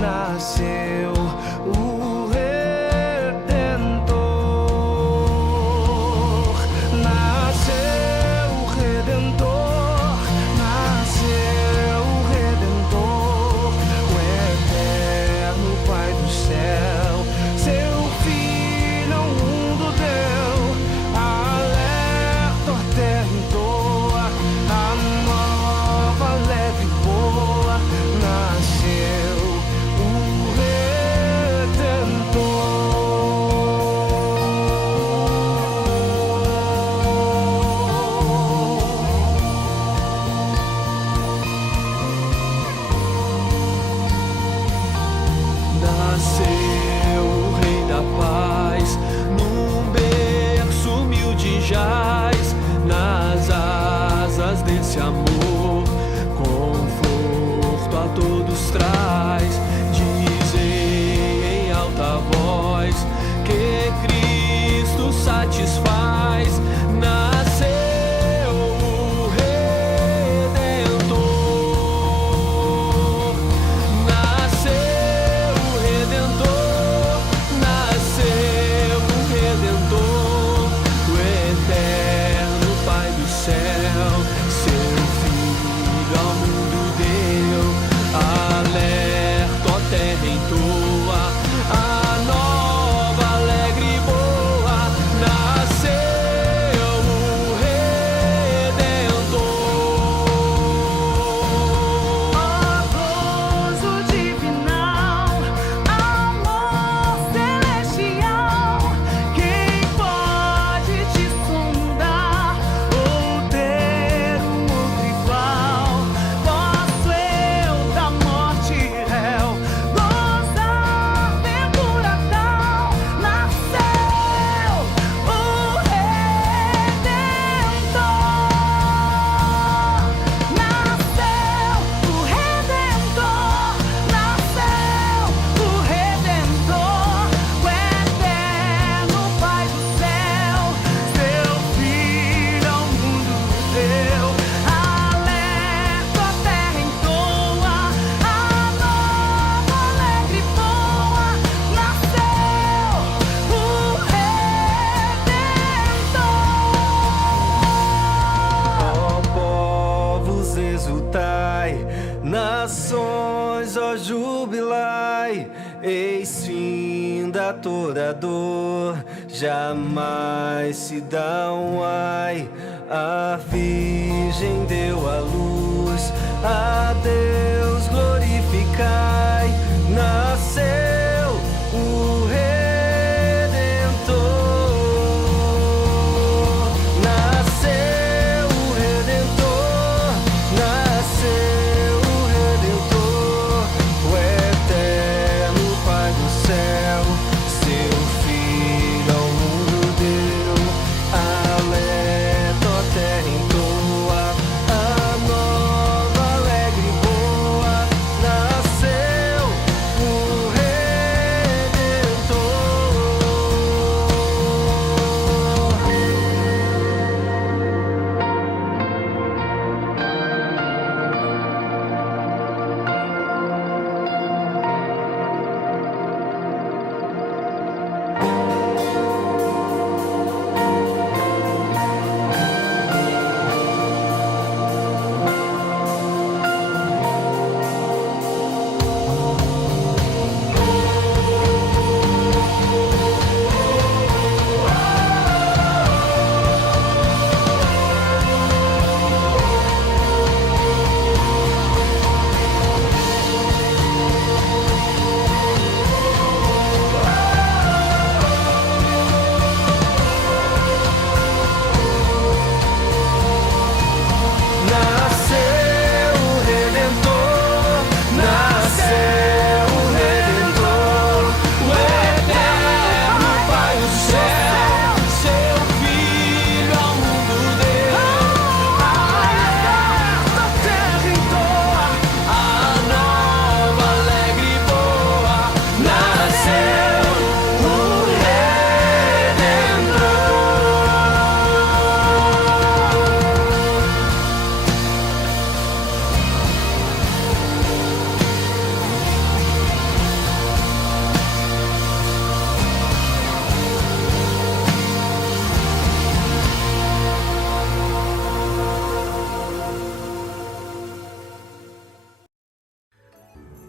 nasceu o Redentor, nasceu o Redentor, nasceu o Redentor, o eterno Pai do céu, seu Filho ao mundo deu, alerta a terra em toa, a nova alegre e boa, nasceu o Redentor. Nasceu o Rei da Paz, num berço humilde jaz, nas asas desse amor, conforto a todos traz. Dizei em alta voz que Cristo satisfaz. Nasceu o Redentor, nasceu o Redentor, nasceu o Redentor, o eterno Pai do céu, seu Filho ao mundo deu, alerta a terra em toa, a nova alegre e boa, nasceu o Redentor. Gozo divinal, amor celestial, quem pode te sondar ou ter um outro igual? Posso eu da morte réu gozar ventura tal? Nasceu o Redentor, nasceu o Redentor, nasceu o Redentor, o eterno Pai do céu, seu Filho ao mundo deu, alerta a terra em toa, a nova alegre e boa, nasceu o Redentor. Ó povos, exultai, nações, ó jubilai, eis finda toda dor, jamais se dá um ai. A Virgem deu a luz, a Deus glorificai, nasceu o Redentor, nasceu o Redentor, nasceu o Redentor, o eterno Pai do céu, seu Filho ao mundo deu, alerta a terra em toa, a nova alegre e boa, nasceu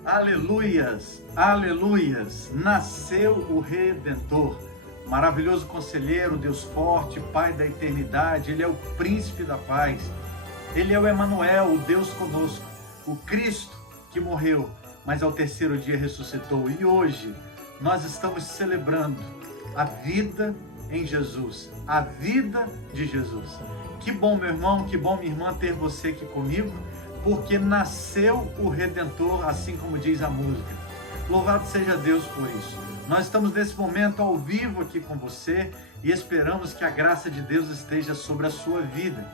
Aleluias, aleluias, nasceu o Redentor, maravilhoso conselheiro, Deus forte, Pai da eternidade, Ele é o príncipe da paz, Ele é o Emanuel, o Deus conosco, o Cristo que morreu, mas ao terceiro dia ressuscitou, e hoje nós estamos celebrando a vida em Jesus, a vida de Jesus. Que bom, meu irmão, que bom, minha irmã, ter você aqui comigo, porque nasceu o Redentor, assim como diz a música. Louvado seja Deus por isso. Nós estamos nesse momento ao vivo aqui com você e esperamos que a graça de Deus esteja sobre a sua vida.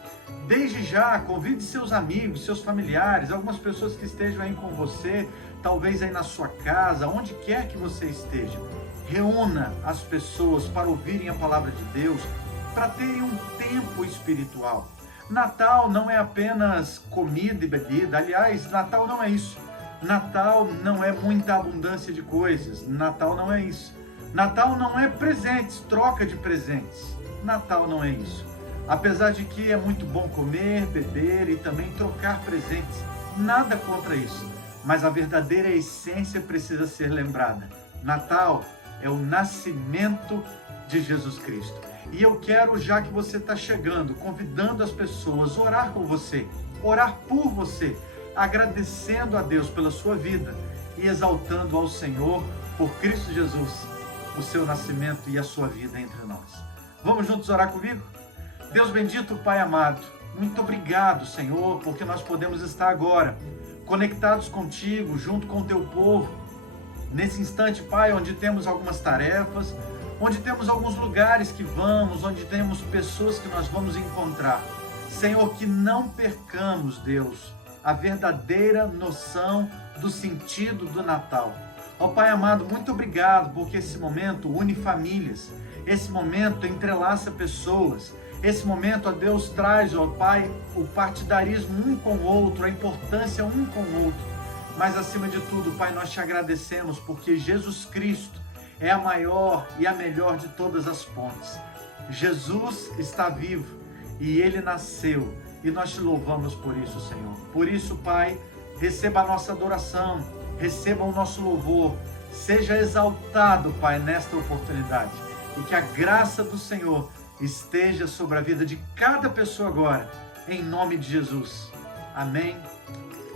Desde já, convide seus amigos, seus familiares, algumas pessoas que estejam aí com você, talvez aí na sua casa, onde quer que você esteja. Reúna as pessoas para ouvirem a palavra de Deus, para terem um tempo espiritual. Natal não é apenas comida e bebida, aliás, Natal não é isso. Natal não é muita abundância de coisas, Natal não é isso. Natal não é presentes, troca de presentes, Natal não é isso. Apesar de que é muito bom comer, beber e também trocar presentes, nada contra isso. Mas a verdadeira essência precisa ser lembrada. Natal é o nascimento de Jesus Cristo. E eu quero, já que você está chegando, convidando as pessoas a orar com você, orar por você, agradecendo a Deus pela sua vida e exaltando ao Senhor por Cristo Jesus, o seu nascimento e a sua vida entre nós. Vamos juntos orar comigo? Deus bendito, Pai amado, muito obrigado, Senhor, porque nós podemos estar agora conectados contigo, junto com o teu povo, nesse instante, Pai, onde temos algumas tarefas, onde temos alguns lugares que vamos, onde temos pessoas que nós vamos encontrar. Senhor, que não percamos, Deus, a verdadeira noção do sentido do Natal. Ó Pai amado, muito obrigado, porque esse momento une famílias, esse momento entrelaça pessoas, esse momento, ó Deus, traz, ó Pai, o partidarismo um com o outro, a importância um com o outro. Mas acima de tudo, Pai, nós te agradecemos porque Jesus Cristo é a maior e a melhor de todas as pontes. Jesus está vivo e Ele nasceu e nós te louvamos por isso, Senhor. Por isso, Pai, receba a nossa adoração, receba o nosso louvor, seja exaltado, Pai, nesta oportunidade e que a graça do Senhor esteja sobre a vida de cada pessoa agora, em nome de Jesus. Amém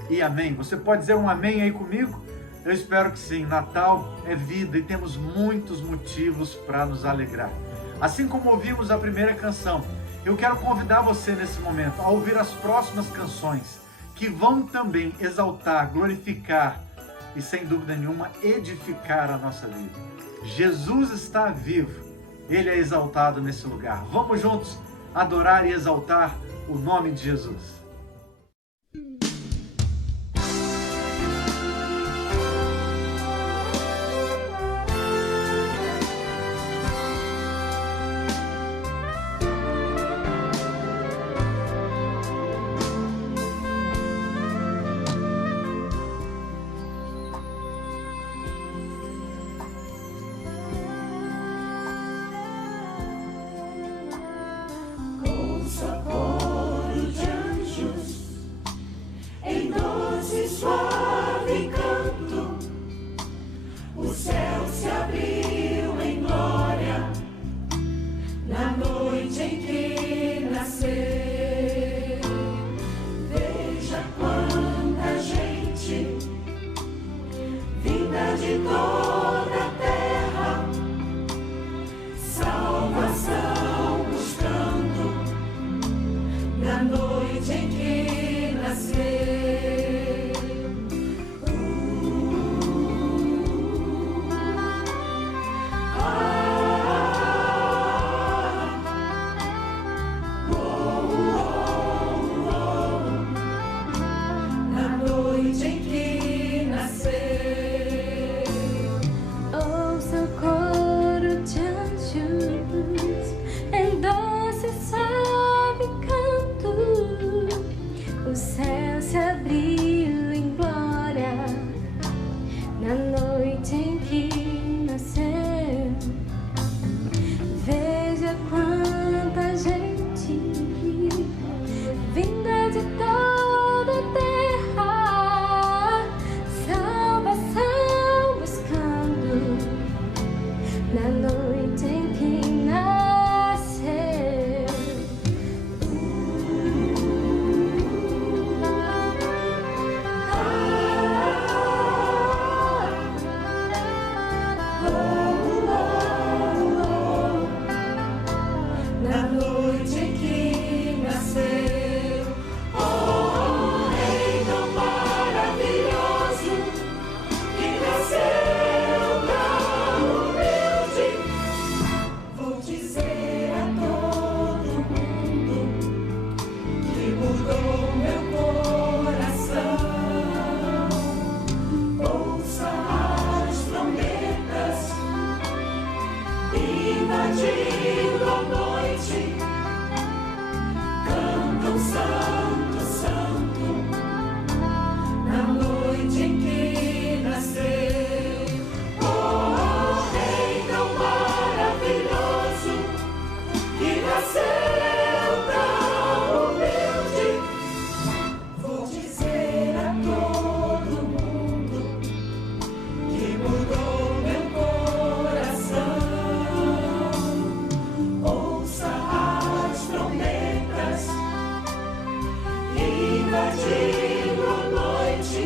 e amém. Você pode dizer um amém aí comigo? Eu espero que sim. Natal é vida e temos muitos motivos para nos alegrar. Assim como ouvimos a primeira canção, eu quero convidar você nesse momento a ouvir as próximas canções, que vão também exaltar, glorificar e, sem dúvida nenhuma, edificar a nossa vida. Jesus está vivo, Ele é exaltado nesse lugar. Vamos juntos adorar e exaltar o nome de Jesus. Vinda de toda a terra, salva as trombetas, invadindo a noite, cantam santo, santo, na noite em que nasceu. Oh, Rei tão maravilhoso, que nasceu tão humilde, vou dizer a todo mundo que mudou meu coração. Ouça as trombetas, invadindo a noite,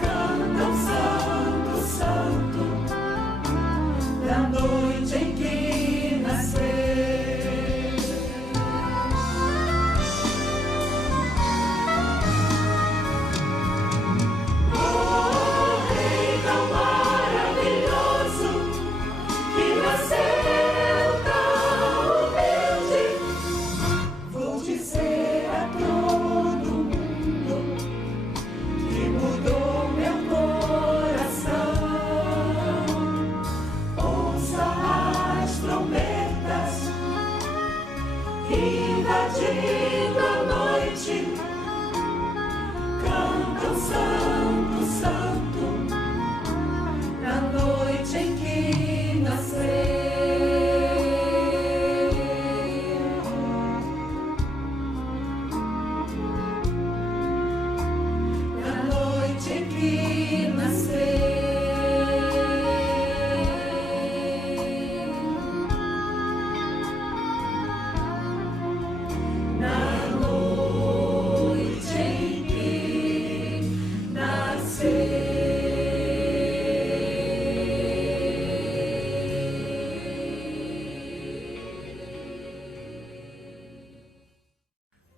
cantam santo, santo, da noite em que nasceu. Oh, Rei tão maravilhoso, que nasceu tão humilde, vou dizer a todo mundo que mudou meu coração. Ouça as trombetas, invadindo a noite, cantam santo, santo, na noite em que nasceu. Na noite em que nasceu. Na noite em que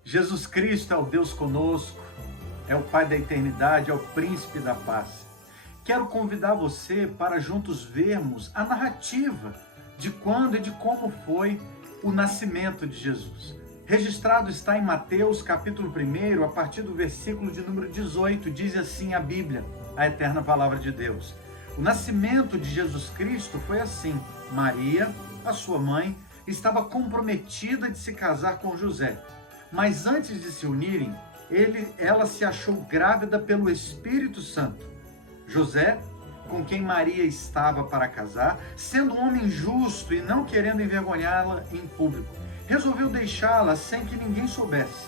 Jesus Cristo é o Deus conosco, é o Pai da eternidade, é o Príncipe da paz. Quero convidar você para juntos vermos a narrativa de quando e de como foi o nascimento de Jesus. Registrado está em Mateus capítulo 1, a partir do versículo de número 18, diz assim a Bíblia, a eterna palavra de Deus. O nascimento de Jesus Cristo foi assim: Maria, a sua mãe, estava comprometida de se casar com José. Mas antes de se unirem, ela se achou grávida pelo Espírito Santo. José, com quem Maria estava para casar, sendo um homem justo e não querendo envergonhá-la em público, resolveu deixá-la sem que ninguém soubesse.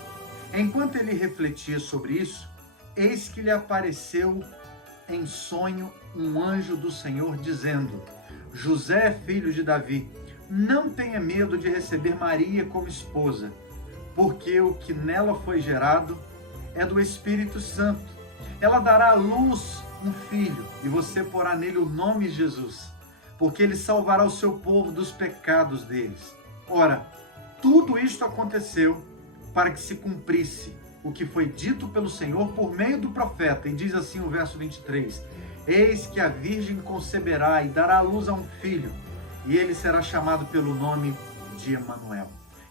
Enquanto ele refletia sobre isso, eis que lhe apareceu em sonho um anjo do Senhor dizendo: José, filho de Davi, não tenha medo de receber Maria como esposa, porque o que nela foi gerado é do Espírito Santo. Ela dará à luz um filho, e você porá nele o nome Jesus, porque ele salvará o seu povo dos pecados deles. Ora, tudo isto aconteceu para que se cumprisse o que foi dito pelo Senhor por meio do profeta. E diz assim o verso 23, eis que a virgem conceberá e dará à luz a um filho, e ele será chamado pelo nome de Emanuel.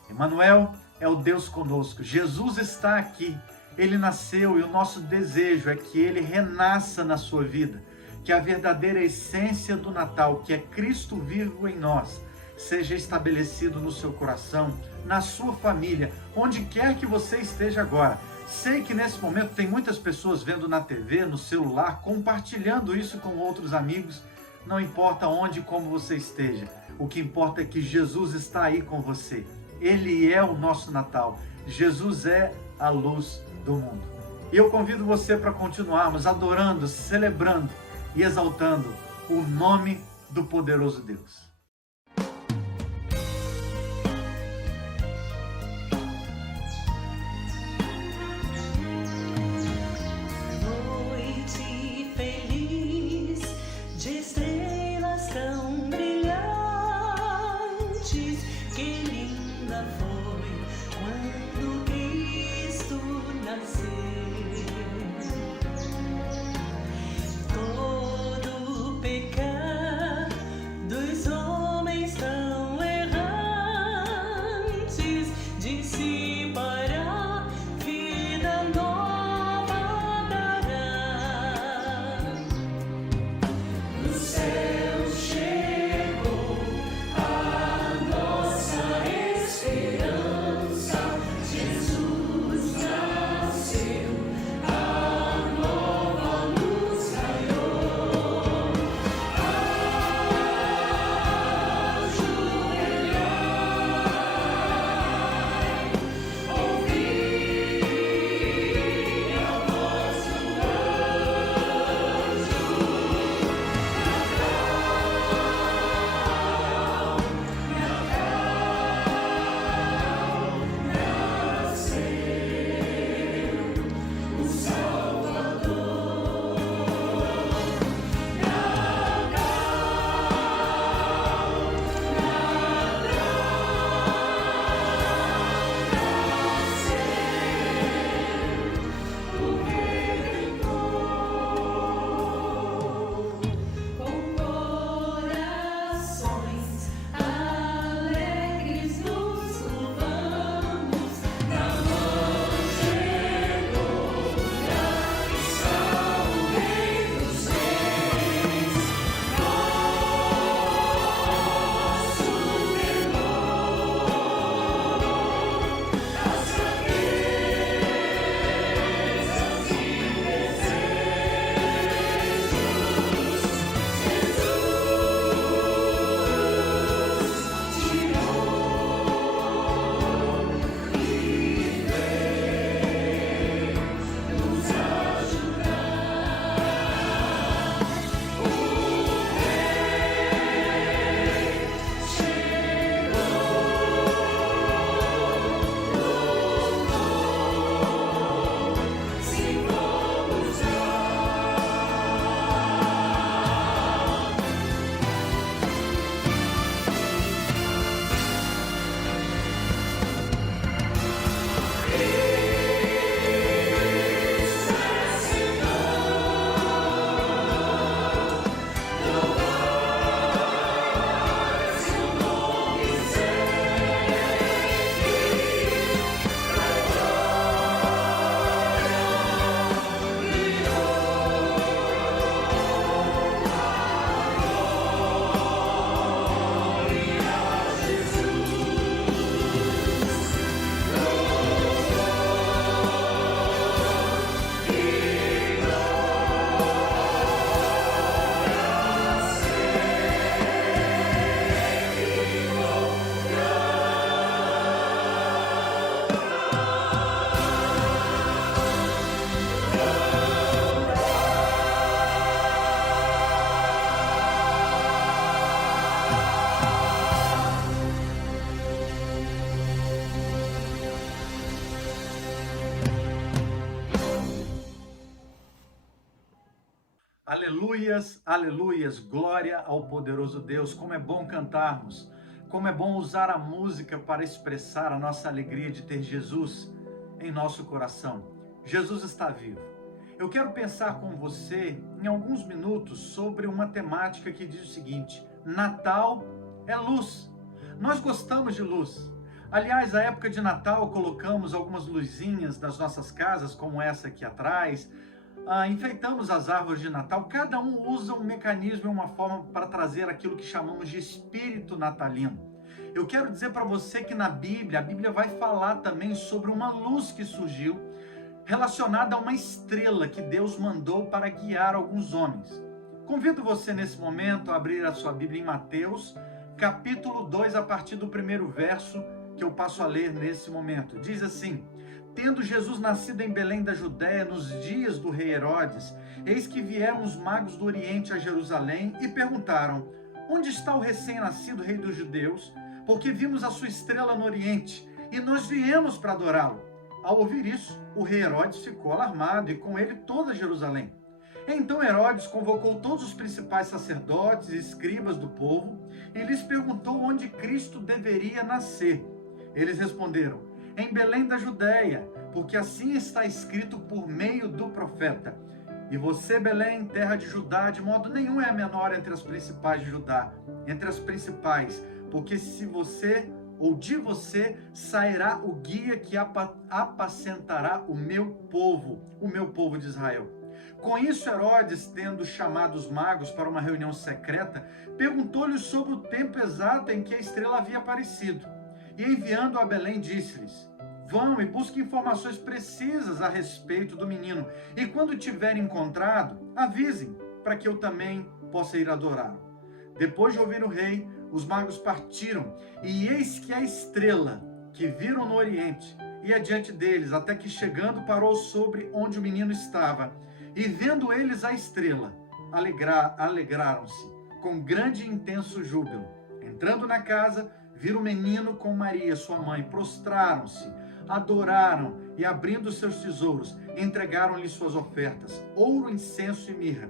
Emanuel é o Deus conosco. Jesus está aqui. Ele nasceu e o nosso desejo é que ele renasça na sua vida, que a verdadeira essência do Natal, que é Cristo vivo em nós, seja estabelecido no seu coração, na sua família, onde quer que você esteja agora. Sei que nesse momento tem muitas pessoas vendo na TV, no celular, compartilhando isso com outros amigos. Não importa onde e como você esteja, o que importa é que Jesus está aí com você. Ele é o nosso Natal. Jesus é a luz do mundo. E eu convido você para continuarmos adorando, celebrando e exaltando o nome do poderoso Deus. Noite feliz de estrelas tão brilhantes, que linda foi quando Cristo nasceu. Todo pecado dos homens Aleluias, aleluias, glória ao poderoso Deus. Como é bom cantarmos, como é bom usar a música para expressar a nossa alegria de ter Jesus em nosso coração. Jesus está vivo. Eu quero pensar com você em alguns minutos sobre uma temática que diz o seguinte: Natal é luz. Nós gostamos de luz. Aliás, na época de Natal colocamos algumas luzinhas nas nossas casas, como essa aqui atrás. Enfeitamos as árvores de Natal. Cada um usa um mecanismo e uma forma para trazer aquilo que chamamos de espírito natalino. Eu quero dizer para você que na Bíblia, a Bíblia vai falar também sobre uma luz que surgiu relacionada a uma estrela que Deus mandou para guiar alguns homens. Convido você nesse momento a abrir a sua Bíblia em Mateus, capítulo 2, a partir do primeiro verso que eu passo a ler nesse momento. Diz assim: Tendo Jesus nascido em Belém da Judéia, nos dias do rei Herodes, eis que vieram os magos do Oriente a Jerusalém e perguntaram: Onde está o recém-nascido rei dos judeus? Porque vimos a sua estrela no Oriente e nós viemos para adorá-lo. Ao ouvir isso, o rei Herodes ficou alarmado e com ele toda Jerusalém. Então Herodes convocou todos os principais sacerdotes e escribas do povo e lhes perguntou onde Cristo deveria nascer. Eles responderam: em Belém da Judéia, porque assim está escrito por meio do profeta. E você, Belém, terra de Judá, de modo nenhum é a menor entre as principais de Judá, entre as principais, porque se você ou de você sairá o guia que apacentará o meu povo de Israel. Com isso, Herodes, tendo chamado os magos para uma reunião secreta, perguntou-lhes sobre o tempo exato em que a estrela havia aparecido. E enviando a Belém, disse-lhes: Vão e busquem informações precisas a respeito do menino, e quando tiverem encontrado, avisem, para que eu também possa ir adorá-lo. Depois de ouvir o rei, os magos partiram, e eis que a estrela que viram no Oriente ia diante deles, até que chegando parou sobre onde o menino estava. E vendo eles a estrela, alegraram-se com grande e intenso júbilo. Entrando na casa, viram o menino com Maria, sua mãe, prostraram-se, adoraram e, abrindo seus tesouros, entregaram-lhe suas ofertas, ouro, incenso e mirra.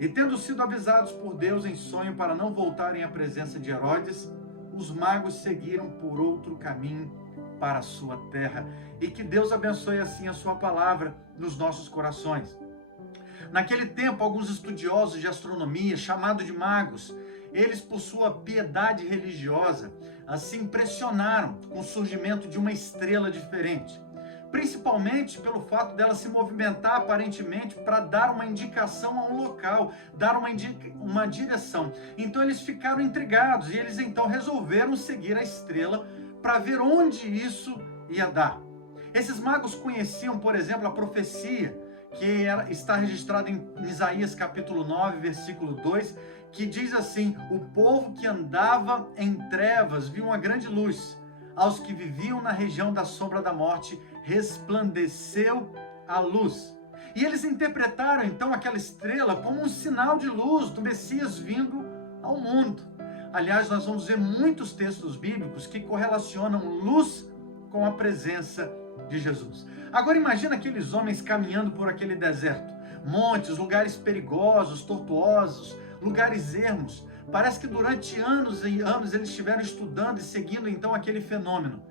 E tendo sido avisados por Deus em sonho para não voltarem à presença de Herodes, os magos seguiram por outro caminho para a sua terra. E que Deus abençoe assim a sua palavra nos nossos corações. Naquele tempo, alguns estudiosos de astronomia, chamados de magos, eles, por sua piedade religiosa, se impressionaram com o surgimento de uma estrela diferente, principalmente pelo fato dela se movimentar aparentemente para dar uma indicação a um local, dar uma direção. Então eles ficaram intrigados e eles então resolveram seguir a estrela para ver onde isso ia dar. Esses magos conheciam, por exemplo, a profecia que está registrada em Isaías capítulo 9, versículo 2, que diz assim: o povo que andava em trevas viu uma grande luz, aos que viviam na região da sombra da morte resplandeceu a luz. E eles interpretaram então aquela estrela como um sinal de luz do Messias vindo ao mundo. Aliás, nós vamos ver muitos textos bíblicos que correlacionam luz com a presença de Jesus. Agora imagina aqueles homens caminhando por aquele deserto, montes, lugares perigosos, tortuosos, lugares ermos. Parece que durante anos e anos eles estiveram estudando e seguindo então aquele fenômeno.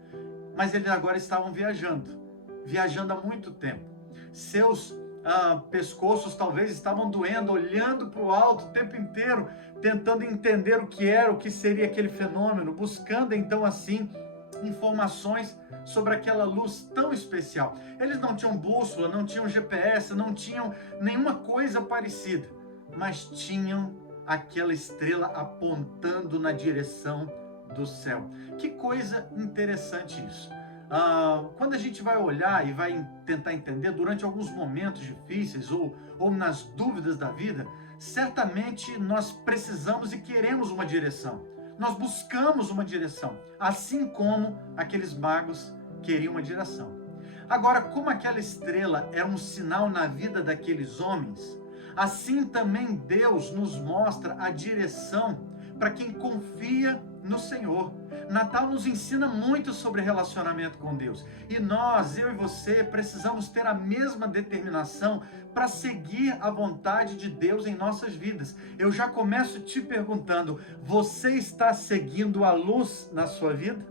Mas eles agora estavam viajando há muito tempo. Seus pescoços talvez estavam doendo, olhando para o alto o tempo inteiro, tentando entender o que era, o que seria aquele fenômeno, buscando então assim informações sobre aquela luz tão especial. Eles não tinham bússola, não tinham GPS, não tinham nenhuma coisa parecida, mas tinham aquela estrela apontando na direção do céu. Que coisa interessante isso. Quando a gente vai olhar e vai tentar entender durante alguns momentos difíceis ou nas dúvidas da vida, certamente nós precisamos e queremos uma direção. Nós buscamos uma direção, assim como aqueles magos queriam uma direção. Agora, como aquela estrela era um sinal na vida daqueles homens, assim também Deus nos mostra a direção para quem confia no Senhor. Natal nos ensina muito sobre relacionamento com Deus. E nós, eu e você, precisamos ter a mesma determinação para seguir a vontade de Deus em nossas vidas. Eu já começo te perguntando, você está seguindo a luz na sua vida?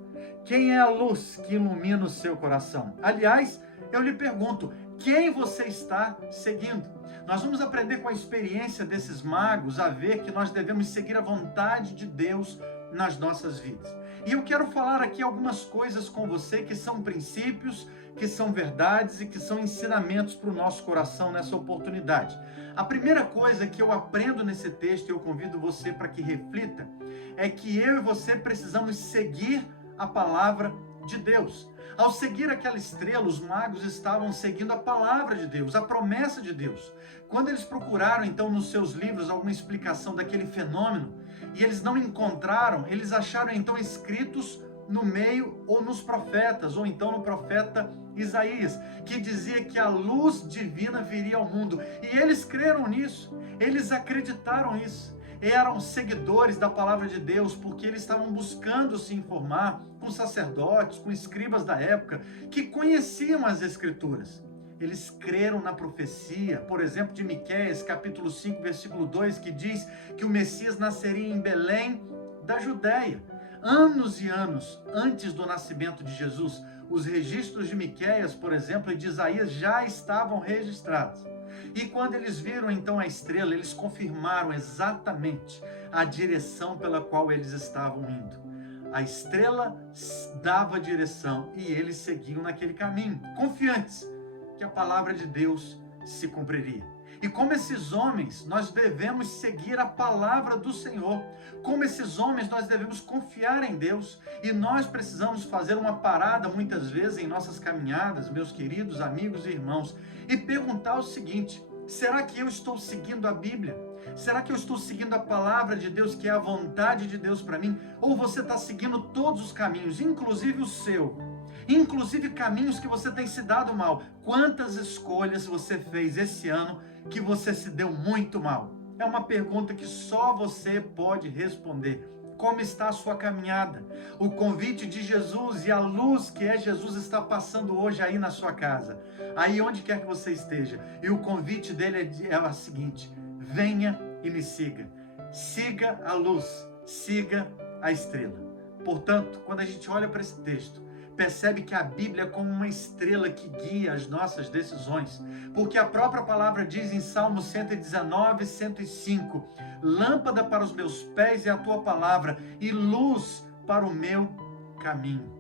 Quem é a luz que ilumina o seu coração? Aliás, eu lhe pergunto, quem você está seguindo? Nós vamos aprender com a experiência desses magos a ver que nós devemos seguir a vontade de Deus nas nossas vidas. E eu quero falar aqui algumas coisas com você que são princípios, que são verdades e que são ensinamentos para o nosso coração nessa oportunidade. A primeira coisa que eu aprendo nesse texto, e eu convido você para que reflita, é que eu e você precisamos seguir a palavra de Deus. Ao seguir aquela estrela, os magos estavam seguindo a palavra de Deus, a promessa de Deus. Quando eles procuraram, então, nos seus livros alguma explicação daquele fenômeno, e eles não encontraram, eles acharam, então, escritos no meio, ou nos profetas, ou então no profeta Isaías, que dizia que a luz divina viria ao mundo. E eles creram nisso, eles acreditaram nisso. Eram seguidores da palavra de Deus, porque eles estavam buscando se informar com sacerdotes, com escribas da época, que conheciam as Escrituras. Eles creram na profecia, por exemplo, de Miqueias, capítulo 5, versículo 2, que diz que o Messias nasceria em Belém, da Judéia. Anos e anos antes do nascimento de Jesus, os registros de Miqueias, por exemplo, e de Isaías já estavam registrados. E quando eles viram então a estrela, eles confirmaram exatamente a direção pela qual eles estavam indo. A estrela dava a direção e eles seguiam naquele caminho, confiantes que a palavra de Deus se cumpriria. E como esses homens, nós devemos seguir a palavra do Senhor. Como esses homens, nós devemos confiar em Deus. E nós precisamos fazer uma parada, muitas vezes, em nossas caminhadas, meus queridos amigos e irmãos, e perguntar o seguinte: será que eu estou seguindo a Bíblia? Será que eu estou seguindo a palavra de Deus, que é a vontade de Deus para mim? Ou você está seguindo todos os caminhos, inclusive o seu? Inclusive caminhos que você tem se dado mal. Quantas escolhas você fez esse ano que você se deu muito mal? É uma pergunta que só você pode responder. Como está a sua caminhada? O convite de Jesus e a luz que é Jesus está passando hoje aí na sua casa, aí onde quer que você esteja. E o convite dele é o seguinte: venha e me siga. Siga a luz, siga a estrela. Portanto, quando a gente olha para esse texto, percebe que a Bíblia é como uma estrela que guia as nossas decisões, porque a própria palavra diz em Salmo 119, 105, lâmpada para os meus pés é a tua palavra e luz para o meu caminho.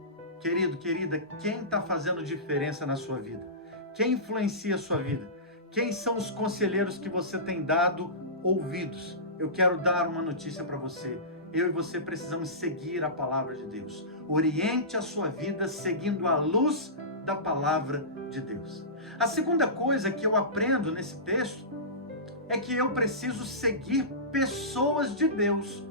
Querido, querida, quem está fazendo diferença na sua vida? Quem influencia a sua vida? Quem são os conselheiros que você tem dado ouvidos? Eu quero dar uma notícia para você. Eu e você precisamos seguir a palavra de Deus. Oriente a sua vida seguindo a luz da palavra de Deus. A segunda coisa que eu aprendo nesse texto é que eu preciso seguir pessoas de Deus.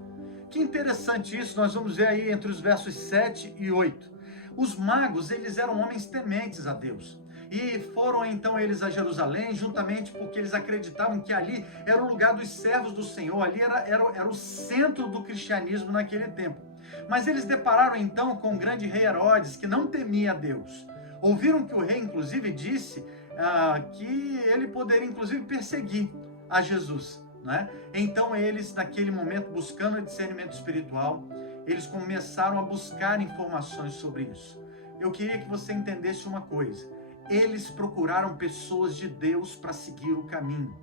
Que interessante isso, nós vamos ver aí entre os versos 7 e 8. Os magos, eles eram homens tementes a Deus. E foram então eles a Jerusalém, juntamente porque eles acreditavam que ali era o lugar dos servos do Senhor, ali era o centro do cristianismo naquele tempo. Mas eles depararam então com o grande rei Herodes, que não temia a Deus. Ouviram que o rei, inclusive, disse que ele poderia, inclusive, perseguir a Jesus, né? Então eles, naquele momento, buscando discernimento espiritual, eles começaram a buscar informações sobre isso. Eu queria que você entendesse uma coisa. Eles procuraram pessoas de Deus para seguir o caminho.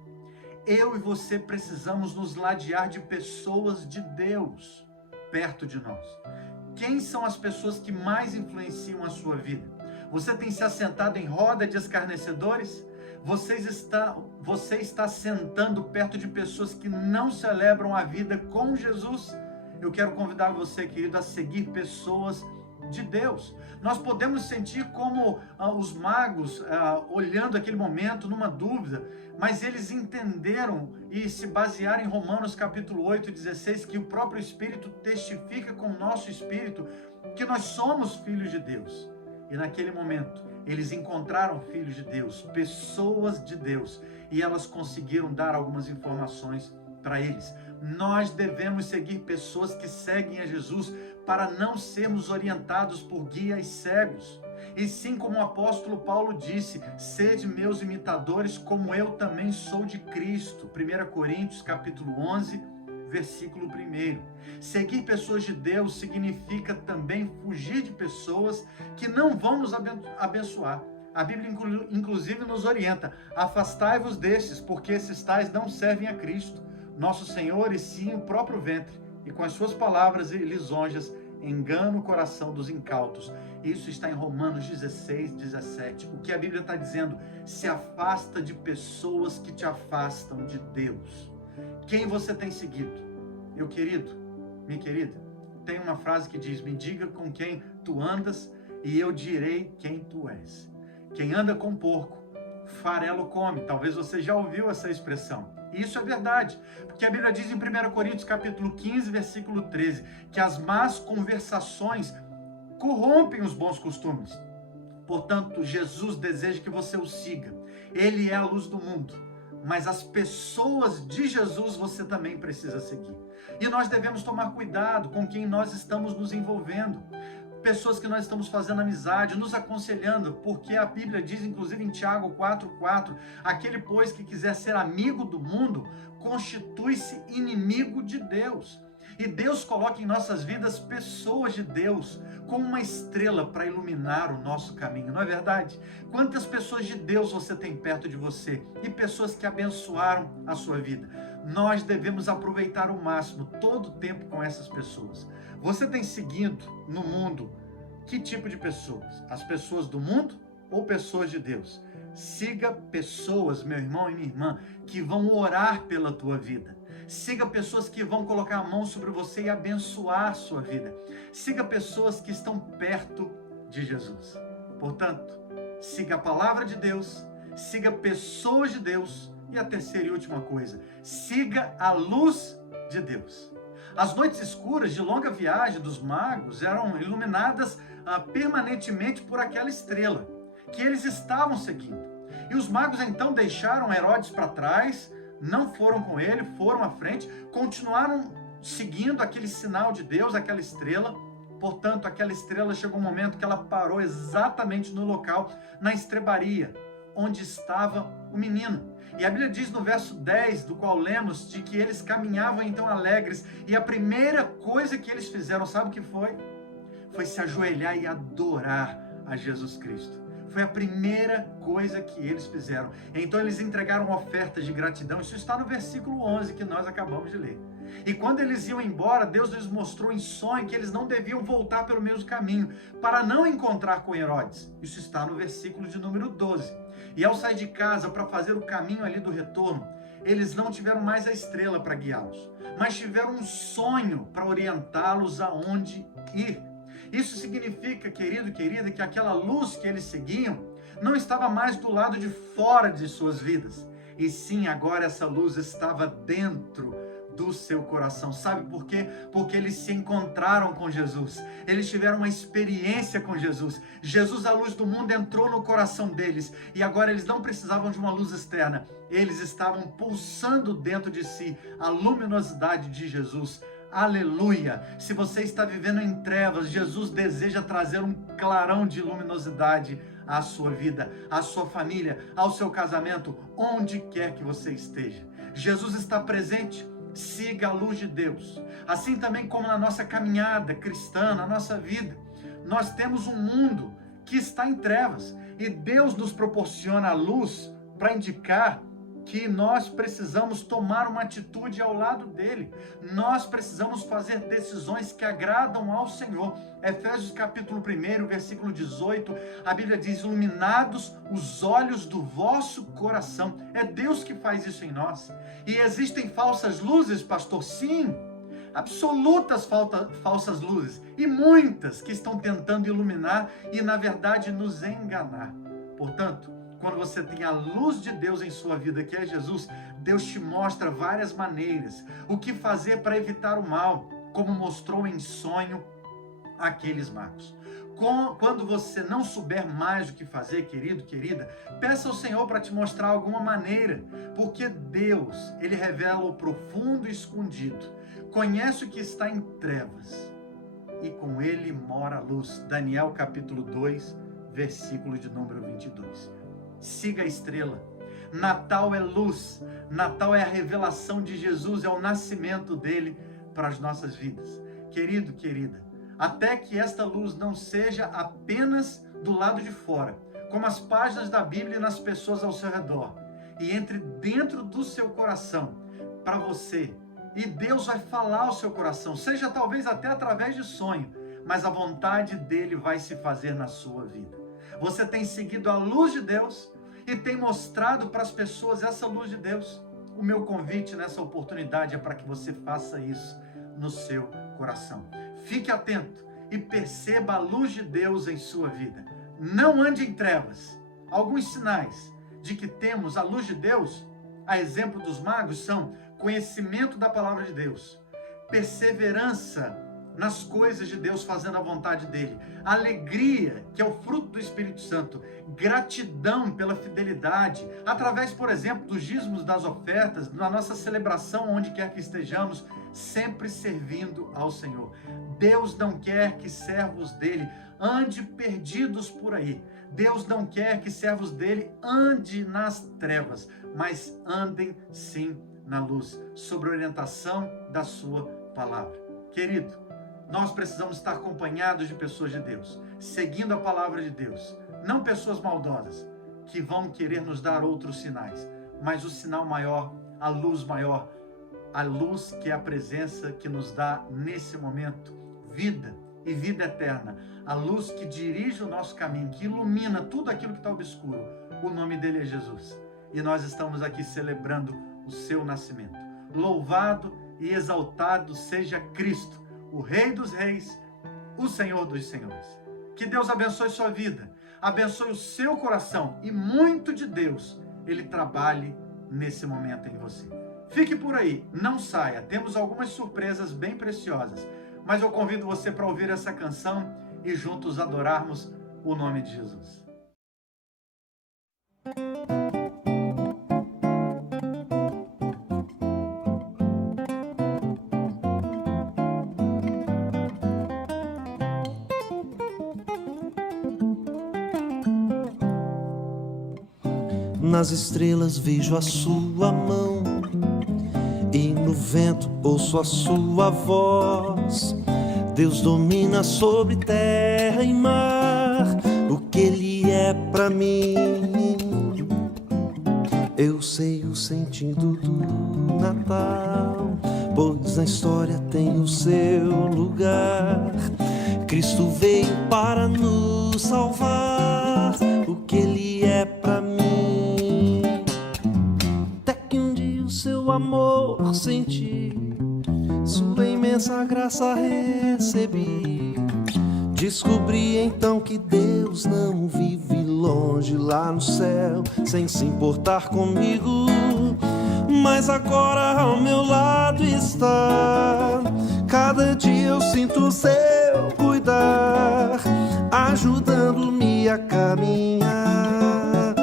Eu e você precisamos nos ladear de pessoas de Deus perto de nós. Quem são as pessoas que mais influenciam a sua vida? Você tem se assentado em roda de escarnecedores? Você está sentando perto de pessoas que não celebram a vida com Jesus? Eu quero convidar você, querido, a seguir pessoas de Deus. Nós podemos sentir como os magos olhando aquele momento numa dúvida, mas eles entenderam e se basearam em Romanos capítulo 8, 16, que o próprio Espírito testifica com o nosso Espírito que nós somos filhos de Deus. E naquele momento eles encontraram filhos de Deus, pessoas de Deus, e elas conseguiram dar algumas informações para eles. Nós devemos seguir pessoas que seguem a Jesus para não sermos orientados por guias cegos. E sim, como o apóstolo Paulo disse, sede meus imitadores, como eu também sou de Cristo. 1 Coríntios, capítulo 11, versículo 1. Seguir pessoas de Deus significa também fugir de pessoas que não vão nos abençoar. A Bíblia, inclusive, nos orienta: afastai-vos destes, porque esses tais não servem a Cristo, nosso Senhor, e sim o próprio ventre, e com as suas palavras e lisonjas engana o coração dos incautos. Isso está em Romanos 16, 17. O que a Bíblia está dizendo? Se afasta de pessoas que te afastam de Deus. Quem você tem seguido? Meu querido, minha querida, tem uma frase que diz: me diga com quem tu andas e eu direi quem tu és. Quem anda com porco, farelo come. Talvez você já ouviu essa expressão. E isso é verdade, porque a Bíblia diz em 1 Coríntios capítulo 15, versículo 13, que as más conversações corrompem os bons costumes. Portanto, Jesus deseja que você o siga. Ele é a luz do mundo, mas as pessoas de Jesus você também precisa seguir. E nós devemos tomar cuidado com quem nós estamos nos envolvendo. Pessoas que nós estamos fazendo amizade, nos aconselhando, porque a Bíblia diz, inclusive em Tiago 4,4, aquele, pois, que quiser ser amigo do mundo, constitui-se inimigo de Deus. E Deus coloca em nossas vidas pessoas de Deus, como uma estrela para iluminar o nosso caminho, não é verdade? Quantas pessoas de Deus você tem perto de você e pessoas que abençoaram a sua vida? Nós devemos aproveitar ao máximo todo o tempo com essas pessoas. Você tem seguido no mundo que tipo de pessoas? As pessoas do mundo ou pessoas de Deus? Siga pessoas, meu irmão e minha irmã, que vão orar pela tua vida. Siga pessoas que vão colocar a mão sobre você e abençoar a sua vida. Siga pessoas que estão perto de Jesus. Portanto, siga a palavra de Deus, siga pessoas de Deus e a terceira e última coisa, siga a luz de Deus. As noites escuras de longa viagem dos magos eram iluminadas permanentemente por aquela estrela que eles estavam seguindo. E os magos então deixaram Herodes para trás, não foram com ele, foram à frente, continuaram seguindo aquele sinal de Deus, aquela estrela. Portanto, aquela estrela chegou um momento que ela parou exatamente no local, na estrebaria, onde estava o menino. E a Bíblia diz no verso 10, do qual lemos, de que eles caminhavam então alegres, e a primeira coisa que eles fizeram, sabe o que foi? Foi se ajoelhar e adorar a Jesus Cristo. Foi a primeira coisa que eles fizeram. Então eles entregaram ofertas de gratidão. Isso está no versículo 11 que nós acabamos de ler. E quando eles iam embora, Deus lhes mostrou em sonho que eles não deviam voltar pelo mesmo caminho, para não encontrar com Herodes. Isso está no versículo de número 12. E ao sair de casa para fazer o caminho ali do retorno, eles não tiveram mais a estrela para guiá-los, mas tiveram um sonho para orientá-los aonde ir. Isso significa, querido e querida, que aquela luz que eles seguiam não estava mais do lado de fora de suas vidas, e sim, agora essa luz estava dentro do seu coração. Sabe por quê? Porque eles se encontraram com Jesus, eles tiveram uma experiência com Jesus. Jesus, a luz do mundo, entrou no coração deles, e agora eles não precisavam de uma luz externa, eles estavam pulsando dentro de si a luminosidade de Jesus. Aleluia! Se você está vivendo em trevas, Jesus deseja trazer um clarão de luminosidade à sua vida, à sua família, ao seu casamento, onde quer que você esteja. Jesus está presente. Siga a luz de Deus. Assim também como na nossa caminhada cristã, na nossa vida, nós temos um mundo que está em trevas, e Deus nos proporciona a luz para indicar que nós precisamos tomar uma atitude ao lado dele. Nós precisamos fazer decisões que agradam ao Senhor. Efésios capítulo 1, versículo 18, a Bíblia diz: iluminados os olhos do vosso coração. É Deus que faz isso em nós. E existem falsas luzes, pastor? Sim, absolutas falsas luzes, e muitas que estão tentando iluminar e na verdade nos enganar. Portanto, quando você tem a luz de Deus em sua vida, que é Jesus, Deus te mostra várias maneiras, o que fazer para evitar o mal, como mostrou em sonho aqueles magos. Quando você não souber mais o que fazer, querido, querida, peça ao Senhor para te mostrar alguma maneira, porque Deus, Ele revela o profundo e escondido, conhece o que está em trevas e com Ele mora a luz. Daniel capítulo 2, versículo de número 22. Siga a estrela. Natal é luz, Natal é a revelação de Jesus, é o nascimento dele para as nossas vidas. Querido, querida, até que esta luz não seja apenas do lado de fora, como as páginas da Bíblia nas pessoas ao seu redor, e entre dentro do seu coração, para você, e Deus vai falar ao seu coração, seja talvez até através de sonho, mas a vontade dele vai se fazer na sua vida. Você tem seguido a luz de Deus e tem mostrado para as pessoas essa luz de Deus. O meu convite nessa oportunidade é para que você faça isso no seu coração. Fique atento e perceba a luz de Deus em sua vida. Não ande em trevas. Alguns sinais de que temos a luz de Deus, a exemplo dos magos, são conhecimento da palavra de Deus, perseverança nas coisas de Deus, fazendo a vontade dele, alegria, que é o fruto do Espírito Santo, gratidão pela fidelidade, através, por exemplo, dos dízimos, das ofertas, na nossa celebração, onde quer que estejamos, sempre servindo ao Senhor. Deus não quer que servos dele ande perdidos por aí. Deus não quer que servos dele ande nas trevas, mas andem sim na luz, sob a orientação da sua palavra. Querido, nós precisamos estar acompanhados de pessoas de Deus, seguindo a palavra de Deus, não pessoas maldosas que vão querer nos dar outros sinais, mas o sinal maior, a luz maior, a luz que é a presença que nos dá nesse momento vida e vida eterna, a luz que dirige o nosso caminho, que ilumina tudo aquilo que está obscuro. O nome dele é Jesus e nós estamos aqui celebrando o seu nascimento. Louvado e exaltado seja Cristo, o Rei dos Reis, o Senhor dos Senhores. Que Deus abençoe sua vida, abençoe o seu coração e muito de Deus Ele trabalhe nesse momento em você. Fique por aí, não saia, temos algumas surpresas bem preciosas, mas eu convido você para ouvir essa canção e juntos adorarmos o nome de Jesus. Nas estrelas vejo a sua mão e no vento ouço a sua voz. Deus domina sobre terra e mar, o que Ele é pra mim. Eu sei o sentido do Natal, pois na história tem o seu lugar. Cristo veio para nos salvar, o que Ele é pra mim. Até que um dia o seu amor senti, sua imensa graça recebi. Descobri então que Deus não vive longe lá no céu, sem se importar comigo, mas agora ao meu lado está. Cada dia eu sinto o seu cuidar, ajudando-me a caminhar.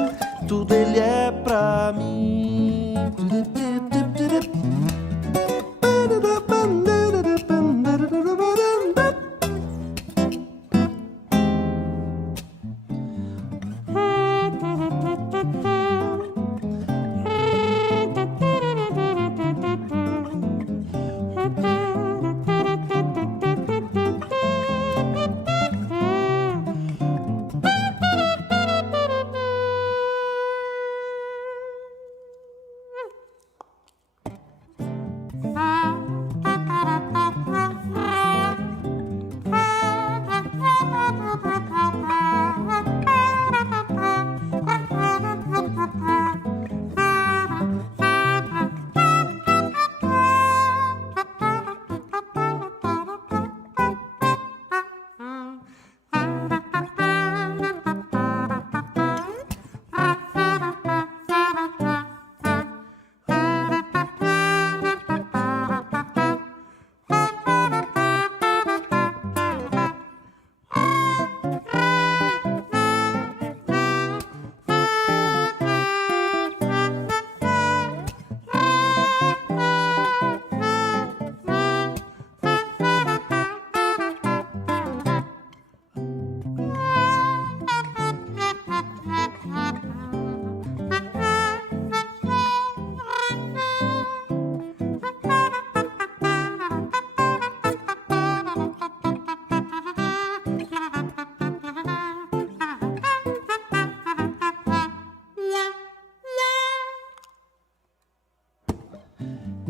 Tudo Ele é pra mim.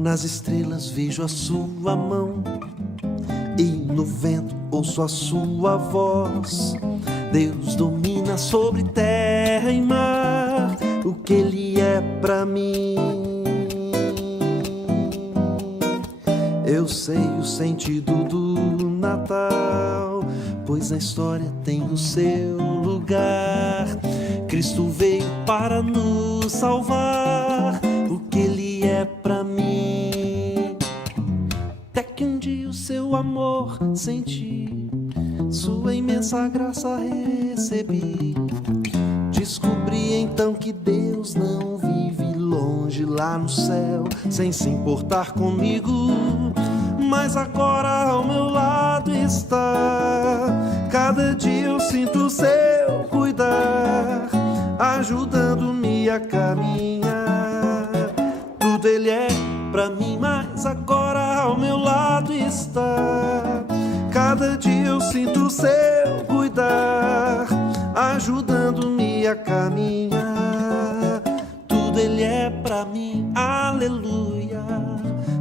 Nas estrelas vejo a sua mão e no vento ouço a sua voz. Deus domina sobre terra e mar, o que Ele é pra mim. Eu sei o sentido do Natal, pois na história tem o seu lugar. Cristo veio para nos salvar, o que Ele é pra mim. Até que um dia o seu amor senti, sua imensa graça recebi. Descobri então que Deus não vive longe lá no céu, sem se importar comigo, mas agora ao meu lado está. Cada dia eu sinto o seu cuidar, ajudando-me a caminhar. Tudo Ele é pra mim, mas agora ao meu lado está. Cada dia eu sinto o seu cuidar, ajudando-me a caminhar. Tudo Ele é pra mim, aleluia.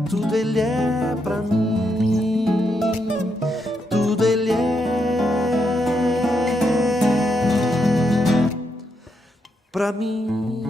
Tudo Ele é pra mim, tudo Ele é pra mim.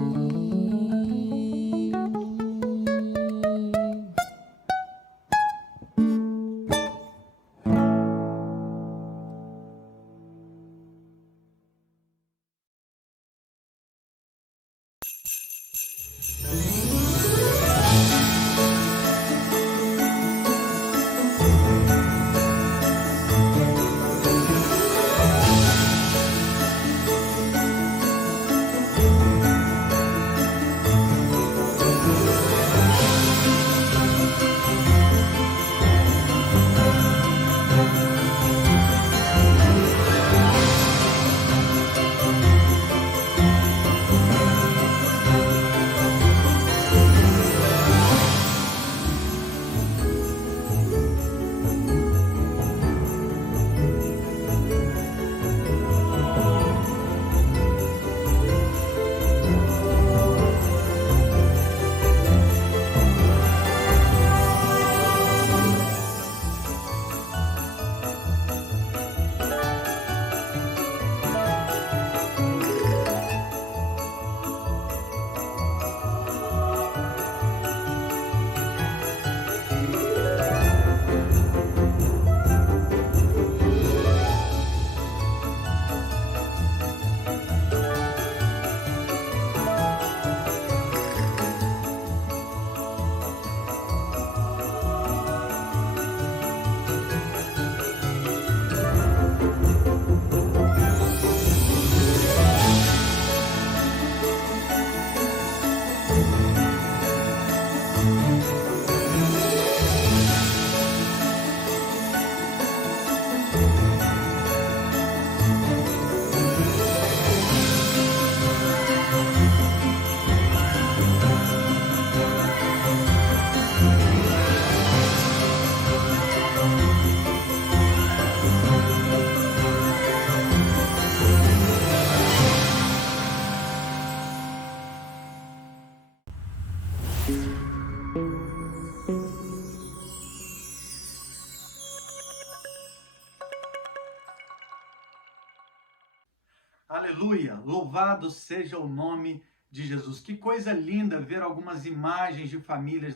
Aleluia! Louvado seja o nome de Jesus. Que coisa linda ver algumas imagens de famílias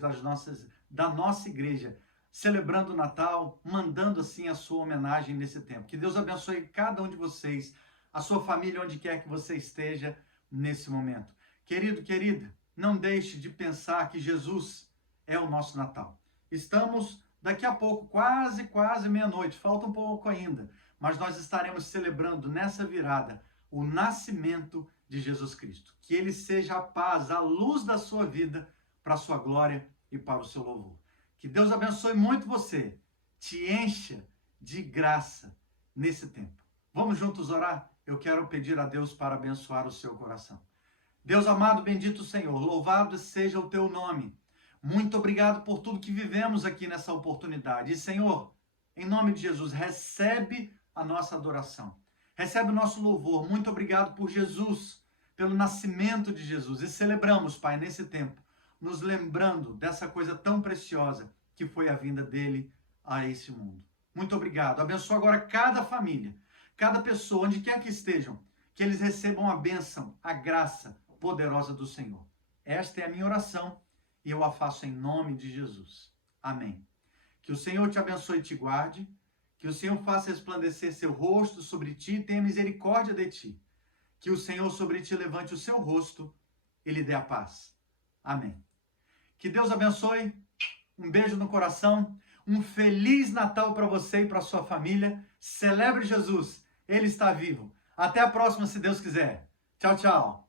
da nossa igreja celebrando o Natal, mandando assim a sua homenagem nesse tempo. Que Deus abençoe cada um de vocês, a sua família, onde quer que você esteja nesse momento. Querido, querida, não deixe de pensar que Jesus é o nosso Natal. Estamos daqui a pouco, quase meia-noite, falta um pouco ainda, mas nós estaremos celebrando nessa virada o nascimento de Jesus Cristo. Que Ele seja a paz, a luz da sua vida, para a sua glória e para o seu louvor. Que Deus abençoe muito você, te encha de graça nesse tempo. Vamos juntos orar? Eu quero pedir a Deus para abençoar o seu coração. Deus amado, bendito Senhor, louvado seja o teu nome. Muito obrigado por tudo que vivemos aqui nessa oportunidade. E Senhor, em nome de Jesus, recebe a nossa adoração. Recebe o nosso louvor. Muito obrigado por Jesus, pelo nascimento de Jesus. E celebramos, Pai, nesse tempo, nos lembrando dessa coisa tão preciosa que foi a vinda dele a esse mundo. Muito obrigado. Abençoa agora cada família, cada pessoa, onde quer que estejam, que eles recebam a bênção, a graça poderosa do Senhor. Esta é a minha oração e eu a faço em nome de Jesus. Amém. Que o Senhor te abençoe e te guarde, que o Senhor faça resplandecer seu rosto sobre ti e tenha misericórdia de ti. Que o Senhor sobre ti levante o seu rosto e lhe dê a paz. Amém. Que Deus abençoe, um beijo no coração, um Feliz Natal para você e para sua família. Celebre Jesus, Ele está vivo. Até a próxima, se Deus quiser. Tchau, tchau.